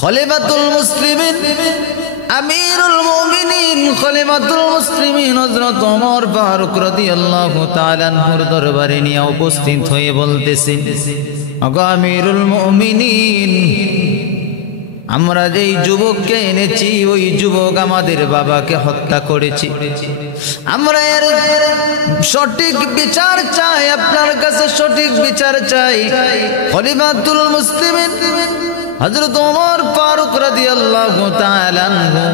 খলিফাতুল মুসলিমিন আমিরুল মুমিনিন খলিফাতুল মুসলিমিন হযরত ওমর ফারুক রাদিয়াল্লাহু তাআলা আনহুর দরবারে নিয়ে উপস্থিত হয়ে বলতেছেন, ওগো আমিরুল মুমিনিন, আমরা যেই যুবককে এনেছি ওই যুবক আমাদের বাবাকে হত্যা করেছে। আমরা এর সঠিক বিচার চাই, আপনার কাছে সঠিক বিচার চাই। খলিফাতুল মুসলিমিন হযরত ওমর ফারুক রাদিয়াল্লাহু তাআলা আনহু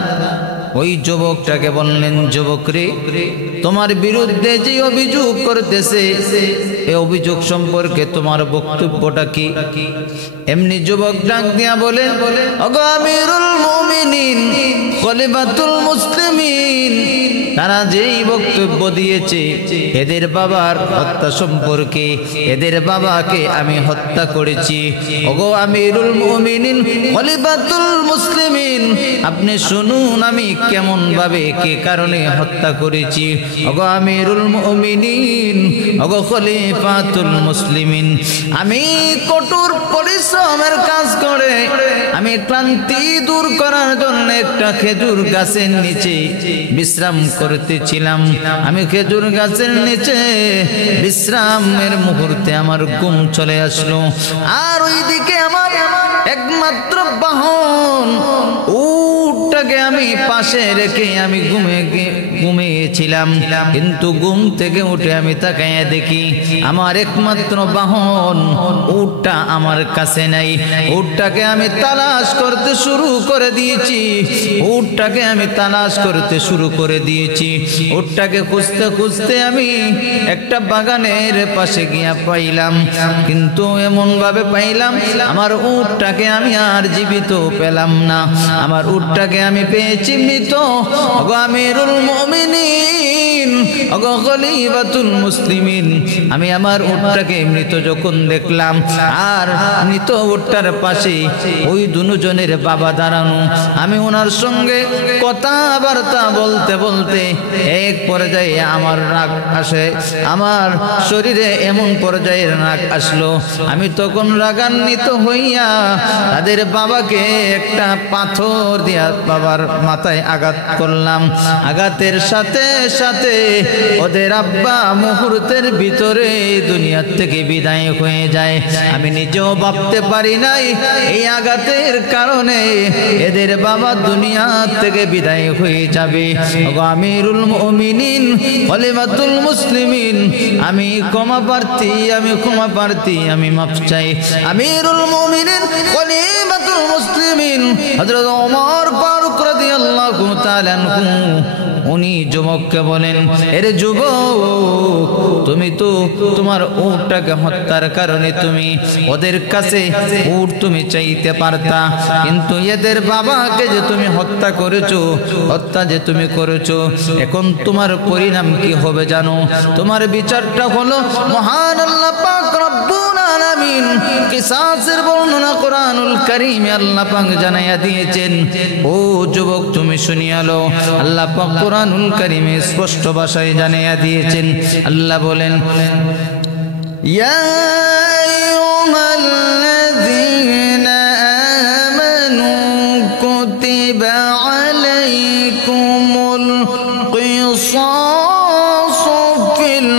ওই যুবকটাকে বললেন, যুবক রে, তোমার বিরুদ্ধে যে অভিযোগ করতেছে এই অভিযোগ সম্পর্কে তোমার বক্তব্যটা কি? এমনি যুবক ডাক দিয়া বলে, ওগো আমিরুল মুমিনিন খলিফাতুল মুসলিমিন, তারা যেই বক্তব্য দিয়েছে এদের বাবার হত্যা সম্পর্কে, এদের বাবাকে আমি হত্যা করেছি। ওগো আমিরুল মুমিনিন খলিফাতুল মুসলিমিন, আপনি শুনুন আমি কেমন ভাবে কে কারণে হত্যা করেছি। ওগো আমিরুল মুমিনিন, ওগো খলিফাতুল মুসলিমিন, আমি কঠোর পরিশ্রমের কাজ করে আমি ক্লান্তি দূর করার জন্য একটা খেজুর গাছের নিচে বিশ্রাম করতেছিলাম। আমি খেজুর গাছের নিচে বিশ্রামের মুহূর্তে আমার ঘুম চলে আসলো, আর ওইদিকে আমার একমাত্র বাহন উটটাকে আমি পাশে রেখে আমি ঘুমিয়েছিলাম। কিন্তু ঘুম থেকে উঠে আমি তাকাইয়া দেখি আমার একমাত্র বাহন উটটা আমার কাছে নাই। উটটাকে আমি তালাশ করতে শুরু করে দিয়েছি, উটটাকে আমি তালাশ করতে শুরু করে দিয়েছি। উটটাকে খুঁজতে খুঁজতে আমি একটা বাগানের পাশে গিয়া পাইলাম, কিন্তু এমন ভাবে পাইলাম আমার উটটাকে আমি আর জীবিত পেলাম না, আমার উটটাকে আমি পেয়েছি মৃত। ওগো আমিরুল মুমিনিন, ওগো খলিফাতুল মুসলিমিন, আমি আমার উটটাকে মৃত যখন দেখলাম, আর মৃত উটটার পাশে ওই দুজনের বাবা দাঁড়ানো, আমি ওনার সঙ্গে কথাবার্তা বলতে বলতে এক পর্যায়ে আমার রাগ আসে, আমার শরীরে এমন পর্যায়ের রাগ আসলো, আমি তখন রাগান্বিত হইয়া তাদের বাবাকে একটা পাথর দিয়া বাবার মাথায় আঘাত করলাম। আঘাতের সাথে সাথে ওদের আব্বা মুহূর্তের ভিতরে দুনিয়া থেকে বিদায় হয়ে যায়। আমি নিজেও ভাবতে পারি নাই এই আঘাতের কারণে এদের বাবা দুনিয়া থেকে বিদায় হয়ে যাবে। ওগো আমিরুল মুমিনিন খলিফাতুল মুসলিমিন, আমি ক্ষমা প্রার্থী, আমি ক্ষমা প্রার্থী, আমি মাফ চাই। আমিরুল মুমিনিন খলিফাতুল মুসলিমিন হযরত ওমর ফারুক রাদিয়াল্লাহু তাআলা আনহু উনি যুবককে বলেন, এরে যুবক, তুমি তো তোমার উটটাকে হত্যার কারণে তুমি ওদের কাছে উট তুমি চাইতে পারতা, কিন্তু এদের বাবাকে যে তুমি হত্যা করেছো, হত্যা যে তুমি করেছো, এখন তোমার পরিণাম কি হবে জানো? তোমার বিচারটা হলো মহান আল্লাহ পাক রব্বুল আলামিন কিসাসের বর্ণনা কোরআনুল কারীমে আল্লাহ পাক জানাইয়া দিয়েছেন। ও যুবক, তুমি শুনিয়া লো, আল্লাহ পাক কোরআনুল কারীমে স্পষ্ট ভাষায় জানাইয়া দিয়েছেন। আল্লাহ বলেন, ইয়া আইয়ুহাল্লাযীনা আমানু কুতিবা আলাইকুমুল কিসাসু ফিল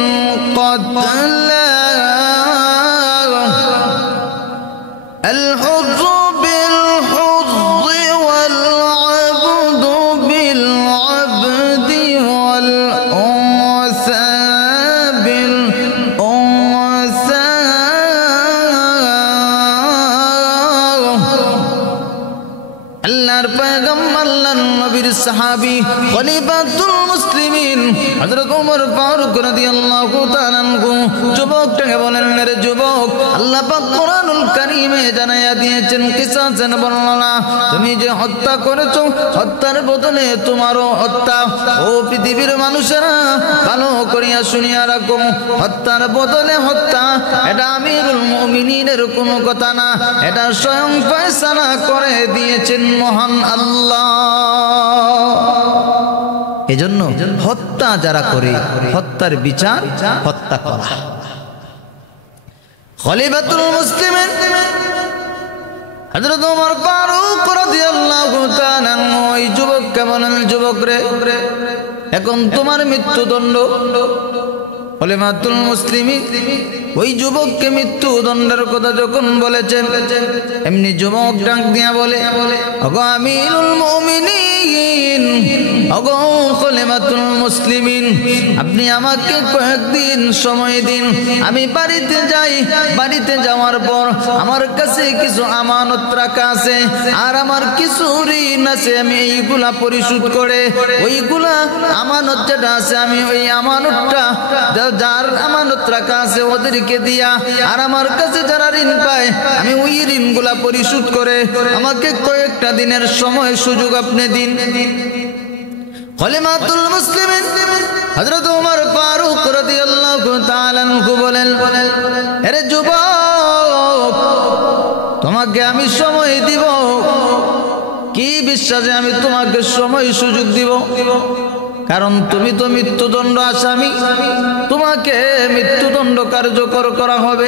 কতলা الحر بالحر والعبد بالعبد والأنثى بالأنثى আল্লাহর পয়গম্বর আল্লাহর নবীর সাহাবী খলিফাতুল মুসলিমিন হযরত ওমর ফারুক রাদিয়াল্লাহু তাআলা আনহু যুবকটাকে বলেন, রে যুবক, আল্লাহ পাক কোরআনুল কারীমে জানাইয়া দিয়েছেন কিসাসের বর্ণনা, তুমি যে হত্যা করেছো হত্যার বদলে তোমারও হত্যা। ও পৃথিবীর মানুষেরা, ভালো করিয়া শুনিয়া রাখো, হত্যার বদলে হত্যা এটা আমিরুল মুমিনিনের কোনো কথা না, এটা স্বয়ং ফয়সালা করে দিয়েছেন মহান আল্লাহ। এজন্য হত্যা যারা করে হত্যার বিচার হত্যা করা। খলিফাতুল মুসলিমিন হযরত ওমর ফারুক রাদিয়াল্লাহু তাআলা ওই যুবককে বলেন, যুবক রে, এখন তোমার মৃত্যুদণ্ড। খলিফাতুল মুসলিমিন ওই যুবককে মৃত্যুদণ্ডের কথা যখন বলেছেন, এমনি যুবক ডাক দিয়া বলে, ওগো আমিরুল মুমিনিন, ওগো খলিফাতুল মুসলিমিন, আপনি আমাকে কয়েকদিন সময় দিন, আমি বাড়িতে যাই। বাড়িতে যাওয়ার পর আমার কাছে কিছু আমানত রাখা আছে, আর আমার কিছু ঋণ আছে, আমি এইগুলা পরিশোধ করে ওইগুলা আমানত যেটা আছে আমি ওই আমানতটা যার আমানত রাখা আছে ওদেরকে দিয়া, আর আমার কাছে যারা ঋণ পায় আমি ওই ঋণগুলা পরিশোধ করে আমাকে কয়েকটা দিনের সময় সুযোগ আপনি দিন। খলিফাতুল মুসলিমিন হযরত ওমর ফারুক রাদিয়াল্লাহু তাআলা আনহু বলেন, আরে যুবক, তোমাকে আমি সময় দিব, কি বিশ্বাসে আমি তোমাকে সময় সুযোগ দিব? কারণ তুমি তো মৃত্যুদণ্ড আসামি, তোমাকে মৃত্যুদণ্ড কার্যকর করা হবে।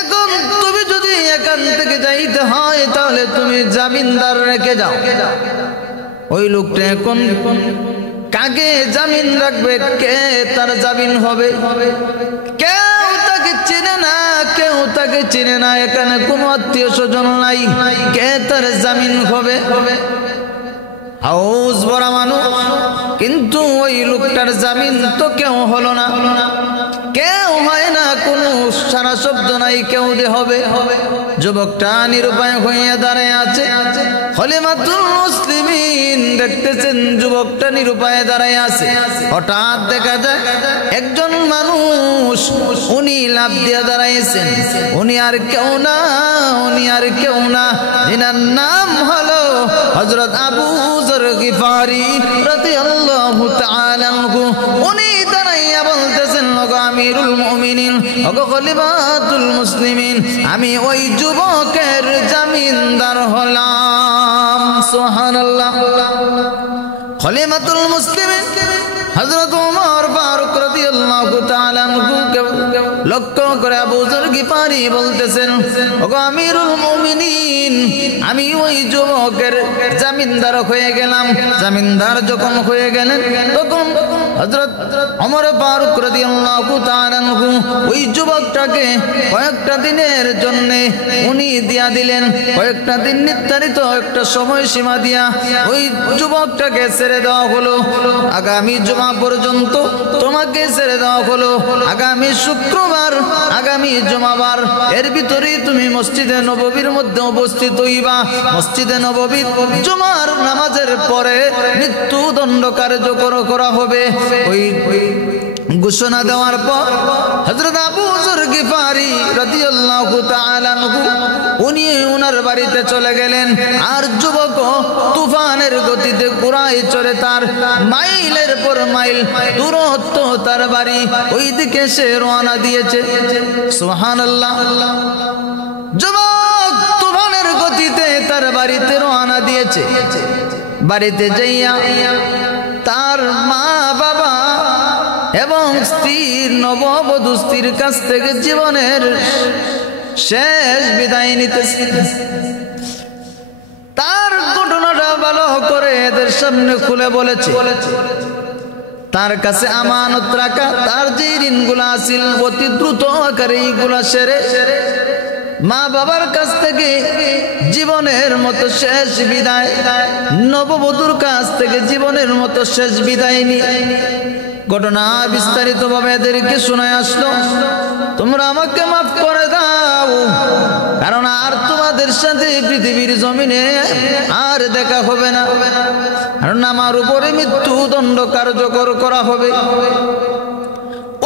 এখন তুমি যদি এখান থেকে যাইতে হয় তাহলে তুমি জামিনদার রেখে যাও। ওই লোকটা এখন কাকে জামিন রাখবে, কে তার জামিন হবে? কেউ তাকে চিনে না, কেউ তাকে চিনে না, এখানে কোনো আত্মীয় স্বজন নাই, কে তার জামিন হবে? হাউস ভরা মানুষ, কিন্তু ওই লোকটার জামিন তো কেউ হলো না, কেউ হয় না, কোনো সারা শব্দ নাই, কেউ দে হবে। যুবকটা নিরুপায় হয়ে দাঁড়ায় আছে। খলিফাতুল মুসলিমিন দেখতেছেন যুবকটা নিরুপায় দাঁড়ায় আছে। হঠাৎ দেখা যায় একজন মানুষ, উনি লাফ দিয়ে দাঁড়াইছেন। উনি আর কেউ না, উনি আর কেউ না, যিনার নাম হলো হযরত আবু যর গিফারি রাদিয়াল্লাহু তাআলা আনহু। উনি দাঁড়াইয়া বলতেছেন, ওগো আমিরুল মুমিনিন, ওগো খলিফাতুল মুসলিমিন, আমি ওই যুবকের জামিনদার হলাম। সুবহানাল্লাহ। খলিফাতুল মুসলিমিন হযরত ওমর ফারুক রাদিয়াল্লাহু তাআলা আনহুকে লক্ষ্য করে আবু যর গিফারি বলতেছেন, ওগো আমিরুল মুমিনিন, আমি ওই যুবকের জামিনদার হয়ে গেলাম। জামিনদার যখন হয়ে গেলেন তখন হযরত ওমর ফারুক রাদিয়াল্লাহু তাআলা আনহু ওই যুবকটাকে কয়েকটা দিনের জন্য উনি দিয়া দিলেন, কয়েকটা দিন নির্ধারিত একটা সময়সীমা দিয়া ওই যুবকটাকে ছেড়ে দেওয়া হলো। আগামী জুমা পর্যন্ত তোমাকে ছেড়ে দেওয়া হলো, আগামী শুক্রবার, আগামী জুমাবার, এর ভিতরে তুমি মসজিদে নববীর মধ্যে উপস্থিত হইবা। মসজিদে নববীর জুমার নামাজের পরে মৃত্যুদণ্ড কার্যকর করা হবে। ওই ঘোষণা দেওয়ার পর হযরত আবু যর গিফারি রাদিয়াল্লাহু তাআলা আনহু উনি ওনার বাড়িতে চলে গেলেন। আর যুবক তুফানের গতিতে ঘোড়ায় চড়ে তার মাইলের পর মাইল দূরত্ব তার বাড়ি, ওই দিকে সে রওনা দিয়েছে। সুবহানাল্লাহ। যুবক তুফানের গতিতে তার বাড়িতে রওনা দিয়েছে। বাড়িতে যাইয়া তার মা বাবা এবং স্ত্রীর, নববধূ স্ত্রীর কাছ থেকে জীবনের শেষ বিদায় নিতেছে। তার ঘটনাটা ভালো করে এদের সামনে খুলে বলেছে। তার কাছে আমানত রাখা তার যে ঋণগুলা আছিল অতি দ্রুত আকারে এইগুলা সেরে মা বাবার কাছ থেকে জীবনের মতো শেষ বিদায়, নববধূর কাছ থেকে জীবনের মতো শেষ বিদায় নিয়ে ঘটনা বিস্তারিত ভাবে এদেরকে শোনায় আসলো। তোমরা আমাকে মাফ করে দাও, কারণ আর তোমাদের সাথে পৃথিবীর জমিনে আর দেখা হবে না, কারণ আমার উপরে মৃত্যুদণ্ড কার্যকর করা হবে।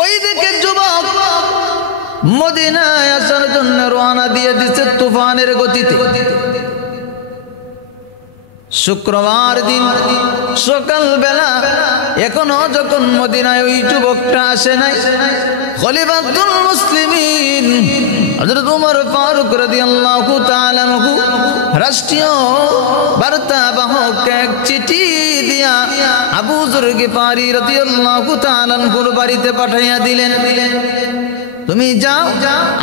ওই দিকে যুবক মদিনায় আসার জন্য রওনা দিয়ে দিচ্ছে তুফানের গতিতে। শুক্রবার দিন সকাল বেলা এখনো যখন মদিনায় ওই যুবকটা আসে নাই, খলিফাতুল মুসলিমিন হযরত ওমর ফারুক রাদিয়াল্লাহু তাআলা আনহু রাষ্ট্রীয় বার্তাবাহক এক চিঠি দিয়া আবু যর গিফারি রাদিয়াল্লাহু তাআলা আনহুর বাড়িতে পাঠাইয়া দিলেন। তুমি যাও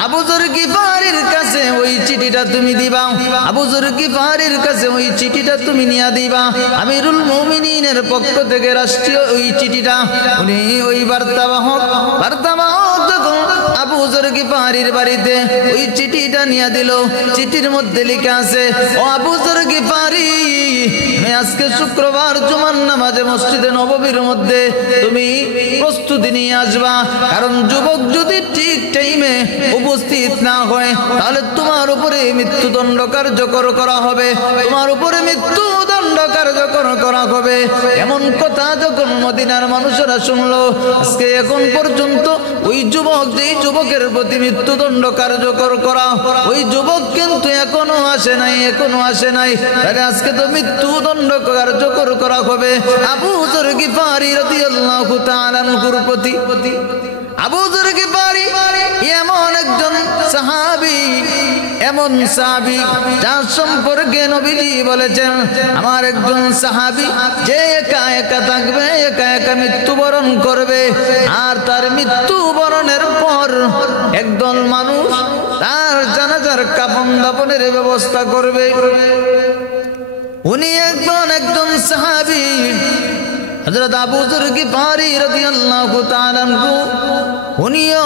আবু যর গিফারির কাছে ওই চিঠিটা তুমি দিবা, আবু যর গিফারির কাছে ওই চিঠিটা তুমি নিয়ে দিবা। আমিরুল মুমিনিনের পক্ষ থেকে রাষ্ট্রীয় ওই চিঠিটা, উনি ওই বার্তাবাহক যখন আবু যর গিফারির বাড়িতে ওই চিঠিটা নিয়ে দিল, চিঠির মধ্যে লেখা আছে, ও আবু যর গিফারি, আমি আজকে শুক্রবার জুমার নামাজে মসজিদে নববীর মধ্যে তুমি প্রস্তুতি নিয়ে আসবা, কারণ যুবক যদি ঠিক টাইমে উপস্থিত না হয় তাহলে তোমার উপরে মৃত্যুদণ্ড কার্যকর করা হবে, তোমার উপরে মৃত্যুদণ্ড কার্যকর করা হবে। এমন কথা যখন মদিনার মানুষেরা শুনলো, আজকে এখন পর্যন্ত ওই যুবক, যেই যুবকের প্রতি মৃত্যুদণ্ড কার্যকর করা, ওই যুবক কিন্তু এখনো আসে নাই। তাহলে আজকে তো মৃত্যুদণ্ড কার্যকর করা হবে আবু যর গিফারি রাদিয়াল্লাহু তাআলা আনহুর প্রতি। আবু যর গিফারি এমন একজন সাহাবী যার সম্পর্কে নবীজি বলেছেন, আমার একজন সাহাবী যে একা একা থাকবে, একা একা মৃত্যুবরণ করবে, আর তার মৃত্যুবরণের পর একদল মানুষ তার জানাজার কাফন দাফনের ব্যবস্থা করবে। উনি একজন সাহাবী হযরত আবু যর গিফারি রাদিয়াল্লাহু তাআলা আনহু, উনিও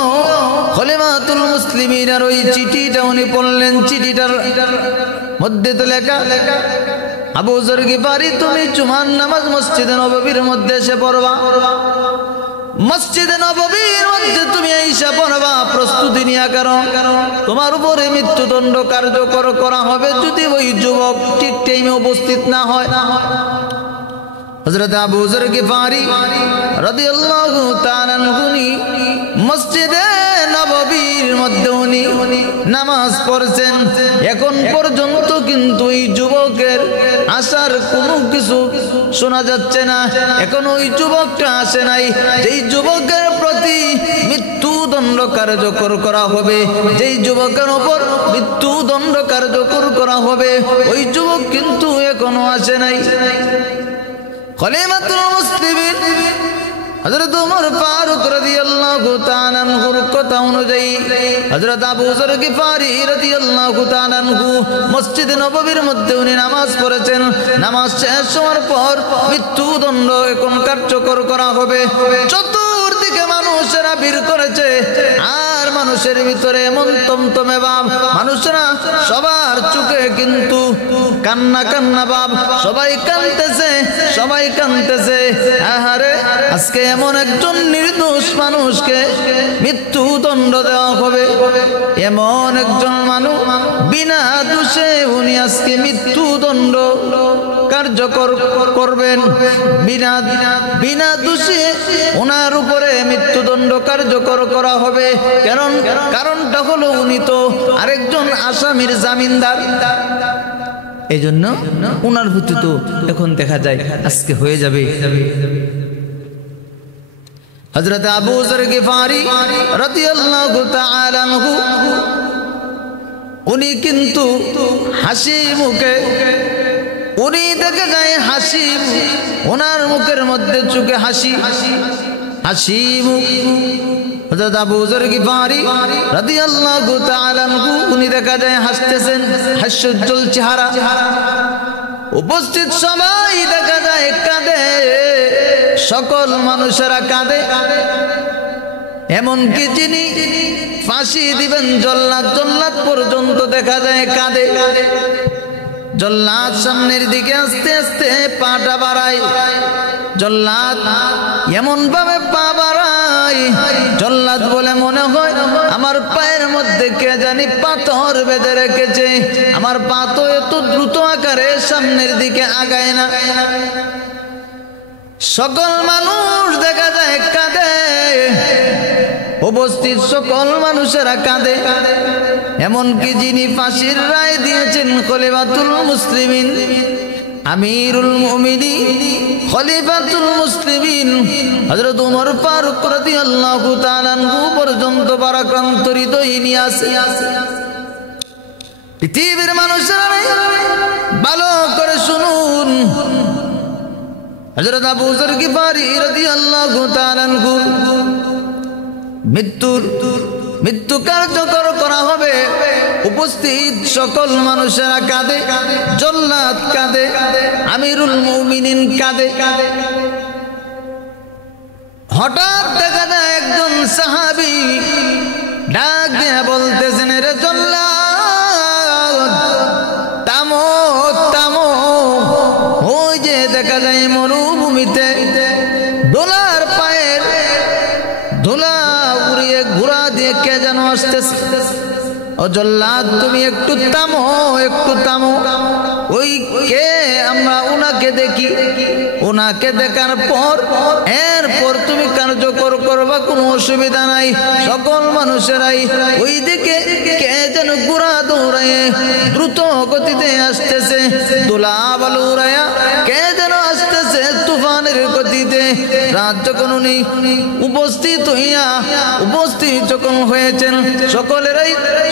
খলিফাতুল মুসলিমিনের ওই চিঠিটা উনি পড়লেন। চিঠিটার মধ্যে তো লেখা, আবু যর গিফারি, তুমি জুমার নামাজ মসজিদে নববীর মধ্যে এসে পড়বা, মসজিদে নববীর মধ্যে তুমি আইসা পড়বা প্রস্তুতি নিয়া, কারণ তোমার উপরে মৃত্যুদণ্ড কার্যকর করা হবে যদি ওই যুবক ঠিক টাইমে উপস্থিত না হয়। হযরত আবু যর গিফারি রাদিয়াল্লাহু তাআলা আনহু মসজিদে নববীর মধ্যে উনি নামাজ পড়ছেন। এখন পর্যন্ত কিন্তু ওই যুবকের আসার কোনো কিছু শোনা যাচ্ছে না, এখন ওই যুবকটা আসে নাই। যেই যুবকের প্রতি মৃত্যুদণ্ড কার্যকর করা হবে, যেই যুবকের উপর মৃত্যুদণ্ড কার্যকর করা হবে, ওই যুবক কিন্তু এখনো আসে নাই। খলিফাতুল মুসলিমিন হযরত ওমর ফারুক রাদিয়াল্লাহু তাআলা আনহুর কথা অনুযায়ী হযরত আবু যর গিফারি রাদিয়াল্লাহু তাআলা আনহু মসজিদে নববীর মধ্যে উনি নামাজ পড়েছেন। নামাজ শেষ হওয়ার পর মৃত্যুদণ্ড এখন কার্যকর করা হবে। চতুর্দিকে মানুষেরা ভিড় করেছে, আর মানুষের ভিতরে এমন তমতমে ভাব, মানুষরা সবার চোখে কিন্তু কান্না ভাব, সবাই কাঁদতেছে। আহারে, আজকে এমন একজন নির্দোষ মানুষকে মৃত্যুদণ্ড দেওয়া হবে, এমন একজন মানুষ বিনা দোষে উনি আজকে মৃত্যুদণ্ড কার্যকর করবেন, বিনা দোষে ওনার উপরে মৃত্যুদণ্ড কার্যকর করা হবে। কারণটা হলো উনি তো আরেকজন আসামির জামিনদার, এই জন্য ওনার প্রতি তো এখন দেখা যায় আজকে হয়ে যাবে। হযরত আবু যর গিফারি রাদিয়াল্লাহু তাআলা আনহু উনি কিন্তু হাসি মুখে, উনি দেখে যায় হাসি, ওনার মুখের মধ্যে চোখে হাসি মুখ। হযরত আবু যর গিফারি রাদিয়াল্লাহু তাআলা আনহু উনি দেখা যায় হাসতেছেন, হাস্যোজ্জ্বল চেহারা। উপস্থিত সবাই দেখা যায় কাঁদে, সকল মানুষেরা কাঁদে। এমনকি যিনি ফাঁসি দিবেন জল্লাদ পর্যন্ত দেখা যায় কাঁদে। জল্লাদ সামনের দিকে আস্তে আস্তে পাটা বাড়ায়, জল্লাদ এমন ভাবে পা বাড়ায়, জল্লাদ বলে মনে হয় আমার পায়ের মধ্যে কে জানি পাথর বেঁধে রেখেছে, আমার পা তো এত দ্রুত আকারে সামনের দিকে আগায় না। সকল মানুষ দেখা যায় কাঁদে, উপস্থিত সকল মানুষেরা কাঁদে। এমনকি যিনি ফাঁসির রায় দিয়েছেন খলিফাতুল মুসলিমিন, আমিরুল মুমিনিন, খলিফাতুল মুসলিমিন হযরত ওমর ফারুক রাদিয়াল্লাহু তাআলা আনহু পর্যন্ত ভারাক্রান্ত হৃদয় নিয়ে আসে। পৃথিবীর মানুষেরা ভালো করে শুনুন, হযরত আবু যর গিফারি রাদিয়াল্লাহু তাআলা আনহু মৃত্যুর মৃত্যু কার্যকর করা হবে। উপস্থিত সকল মানুষেরা কাঁদে, জল্লাদ কাঁদে, আমিরুল মুমিনিন কাঁদে। হঠাৎ দেখা যায় একজন সাহাবী ডাক দিয়ে বলতেছেন, রে জল্লাদ থামো থামো। ওই যে দেখা যায় মরুভূমিতে দোলার পায়ের ধুলা উড়িয়ে ঘোড়া দিয়ে কে যেন আসতেছে। ও জল্লাদ তুমি একটু থামো, একটু থামো। ওই কে? আমরা উনাকে দেখি। উনাকে দেখার পর এরপর তুমি কার্যকর করবা, কোনো অসুবিধা নাই। সকল মানুষেরাই ওই দিকে কে যেন ঘোড়া দৌড়ায় দ্রুত গতিতে আসতেছে, দোলা বালু উড়াইয়া কে যেন আসতেছে তুফানের গতিতে। রাত যখন উনি উপস্থিত হইয়া উপস্থিত যখন হয়েছেন,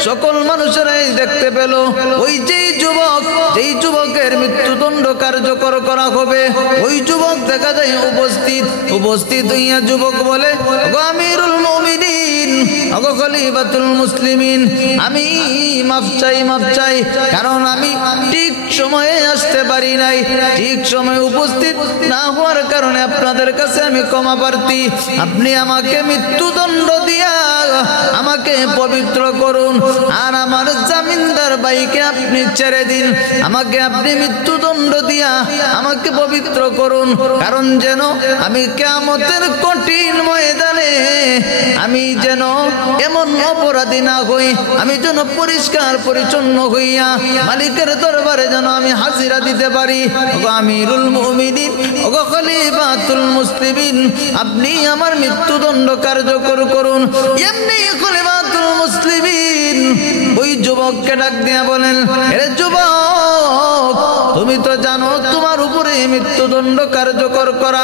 সকল মানুষেরাই দেখতে পেল ওই যেই যুবকের মৃত্যুদণ্ড কার্যকর করা হবে, ওই যুবক দেখা যায় উপস্থিত হইয়া যুবক বলে, আমিরুল মুমিনিন, খলিফাতুল মুসলিমিন, আমি মাফ চাই, কারণ আমি ঠিক সময়ে আসতে পারি নাই, ঠিক সময়ে উপস্থিত না হওয়ার কারণে আপনাদের কাছে আমি ক্ষমা প্রার্থী। আপনি আমাকে মৃত্যুদণ্ড দিয়া আমাকে পবিত্র করুন, আর আমার জামিনদার ভাইকে আপনি ছেড়ে দিন। আমাকে আপনি মৃত্যুদণ্ড দিয়া আমাকে পবিত্র করুন, কারণ যেন আমি কিয়ামতের কঠিন ময়দানে আমি যেন এমন অপরাধী না হই, আমি যেন পরিষ্কার পরিচ্ছন্ন হইয়া মালিকের দরবারে যেন আমি হাজিরা দিতে পারি। আমিরুল মুমিনিন, খলিফাতুল মুসলিমিন, আপনি আমার মৃত্যুদণ্ড কার্যকর করুন। এমনি খলিফাতুল মুসলিমিন ওই যুবককে ডাক দিয়া বলেন, এরে যুবক, তুমি তো জানো তোমার উপরে মৃত্যুদণ্ড কার্যকর করা,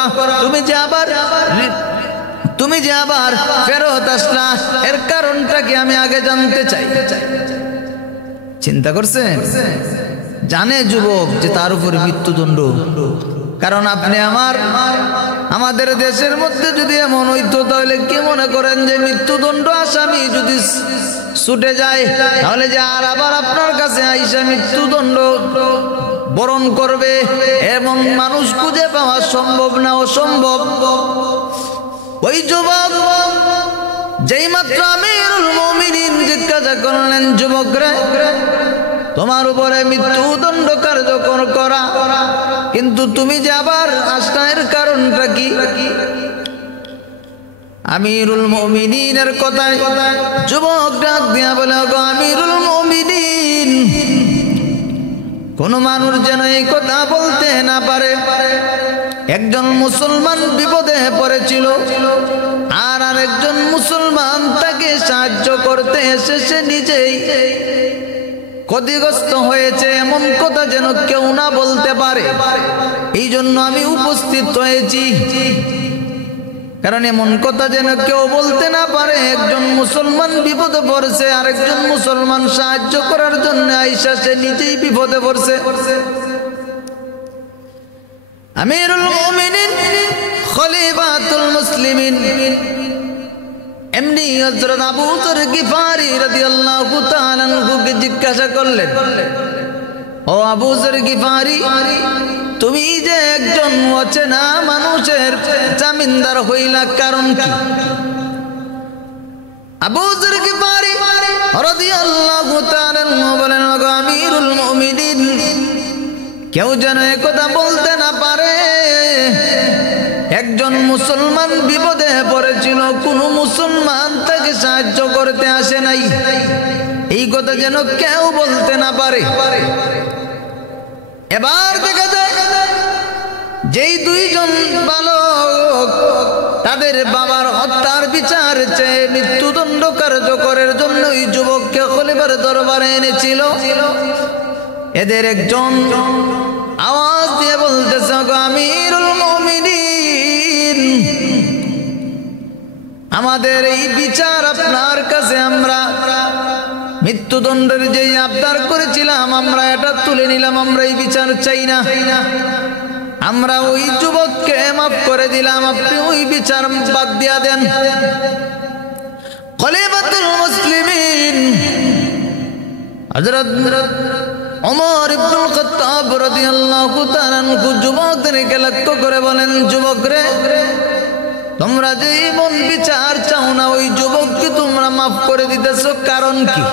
তুমি যে আবার ফেরত আসলা, এর কারণটা কি আমি আগে জানতে চাই। চিন্তা করছেন? জানে যুবক যে তার উপরে মৃত্যুদণ্ড, কারণ আপনি আমাদের দেশের মধ্যে যদি এমন হইতো, তাহলে কি মনে করেন যে মৃত্যুদণ্ড আসামি যদি ছুটে যায়, তাহলে যে আর আবার আপনার কাছে আইসা মৃত্যুদণ্ড বরণ করবে, এবং মানুষ খুঁজে পাওয়া সম্ভব না, অসম্ভব। ওই যুবক যেই মাত্র আমিরুল মুমিনিন জিজ্ঞাসা করলেন, যুবকরা তোমার উপরে মৃত্যুদণ্ড কার্যকর করা, কিন্তু তুমি যে আবার আসনার কারণটা কি? আমিরুল মুমিনিনের কথায় যুবক ডাক দিয়া বলে, আমিরুল মুমিনিন, কোন মানুষ যেন এই কথা বলতে না পারে। একজন মুসলমান বিপদে পড়েছিল, আর আরেকজন মুসলমান তাকে সাহায্য করতে এসে সে নিজেই ক্ষতিগ্রস্ত হয়েছে, এমন কথা যেন কেউ না বলতে পারে। এই জন্য আমি উপস্থিত হয়েছি, কারণ এমন কথা যেন কেউ বলতে না পারে। একজন মুসলমান বিপদে পড়ছে, আরেকজন মুসলমান সাহায্য করার জন্য আইসা সে নিজেই বিপদে পড়ছে। আমিরুল মুমিনিন, খলিফাতুল মুসলিমিন এমনি হযরত আবু যর গিফারি রাদিয়াল্লাহু তাআলা আনহুকে জিজ্ঞাসা করলেন, ও আবু যর গিফারি, তুমি যে একজন অচেনা মানুষের জামিনদার হইলা, কারণ কি? আবু যর গিফারি রাদিয়াল্লাহু তাআলা আনহু বলেন, আমিরুল মুমিনিন, কেউ যেন একথা বলতে না পারে একজন মুসলমান বিপদে পড়েছিল, কোন মুসলমান তাকে সাহায্য করতে আসে নাই, এই কথা যেন কেউ বলতে না পারে। এবার দেখা যায় যেই দুইজন বালক তাদের বাবার হত্যার বিচার চেয়ে মৃত্যুদণ্ড কার্যকরের জন্য এই যুবককে খলিফার দরবারে এনেছিল, এদের একজন আওয়াজ দিয়ে বলতেছে, আমিরুল মুমিনিন, আমাদের এই বিচার আপনার কাছে, আমরা মৃত্যুদণ্ডের যে আবদার করেছিলাম আমরা এটা তুলে নিলাম, আমরা এই বিচার চাই না, আমরা ওই যুবককে মাফ করে দিলাম, আপনি ওই বিচার বাদ দিয়া দেন। খলিফাতুল মুসলিমিন হযরত ওমর ইবনুল খাত্তাব রাদিয়াল্লাহু তাআলা আনহু যুবকদেরকে লক্ষ্য করে বলেন, যুবকরে, তোমরা যে মন বিচার চাও না, ওই যুবককে তোমরা মাফ করে দিতেছো, কারণ কি?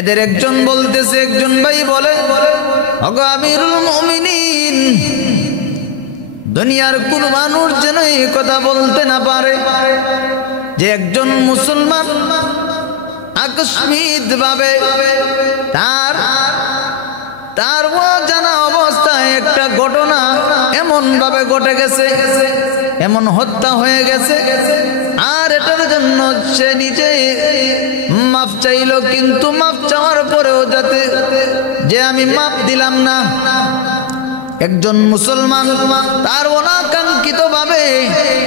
এদের একজন বলতেছে, একজন ভাই বলে, ওগো আমিরুল মুমিনিন, দুনিয়ার কোন মানুষ যেন এই কথা বলতে না পারে যে একজন মুসলমান আকস্মিক ভাবে তার অজানা অবস্থায় একটা ঘটনা এমন ভাবে ঘটে গেছে, এমন হত্যা হয়ে গেছে, আর এটার জন্য সে নিজে মাফ চাইলো, কিন্তু মাফ চাওয়ার পরেও যাতে যে আমি মাফ দিলাম না। একজন মুসলমান তার অনাকাঙ্ক্ষিত ভাবে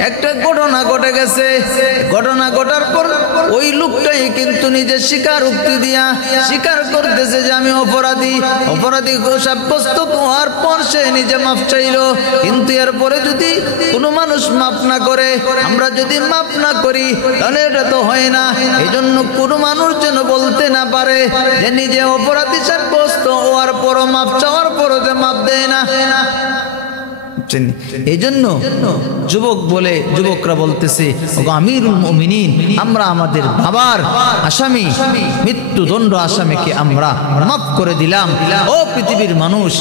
একটা ঘটনা ঘটে গেছে, ঘটনা ঘটার পর ওই লোকটাই কিন্তু নিজে স্বীকারোক্তি দিয়া স্বীকার করতেছে যে আমি অপরাধী সাব্যস্ত হওয়ার পর সে নিজে মাফ চাইলো। কিন্তু এরপরে যদি কোনো মানুষ মাফ না করে, আমরা যদি মাফ না করি, তাহলে এটা তো হয় না। এই জন্য কোনো মানুষ যেন বলতে না পারে যে নিজে অপরাধী সাব্যস্ত হওয়ার পরও মাফ চাওয়ার পরও যে মাফ দেয় না। এই জন্য যুবকরা বলতেছে, আমিরুল মুমিনিন, আমরা আমাদের বাবার আসামি, মৃত্যুদণ্ড আসামিকে আমরা মাফ করে দিলাম। ও পৃথিবীর মানুষ,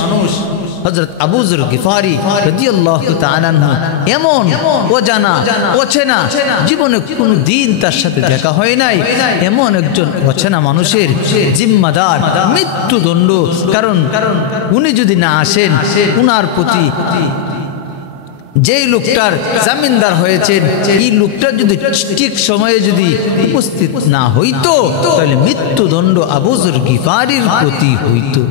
হযরত আবু যর গিফারি রাদিয়াল্লাহু তাআলা আনহু এমন অচেনা জীবনে কোনো দিন তার সাথে দেখা হয় নাই, এমন একজন অচেনা মানুষের জিম্মাদার মৃত্যুদণ্ড। কারণ উনি যদি না আসেন, উনার প্রতি যেই লোকটার জামিনদার হয়েছেন, এই লোকটা যদি ঠিক সময়ে যদি উপস্থিত না হইতো, তাহলে মৃত্যুদণ্ড আবু যর গিফারির প্রতি হইতো।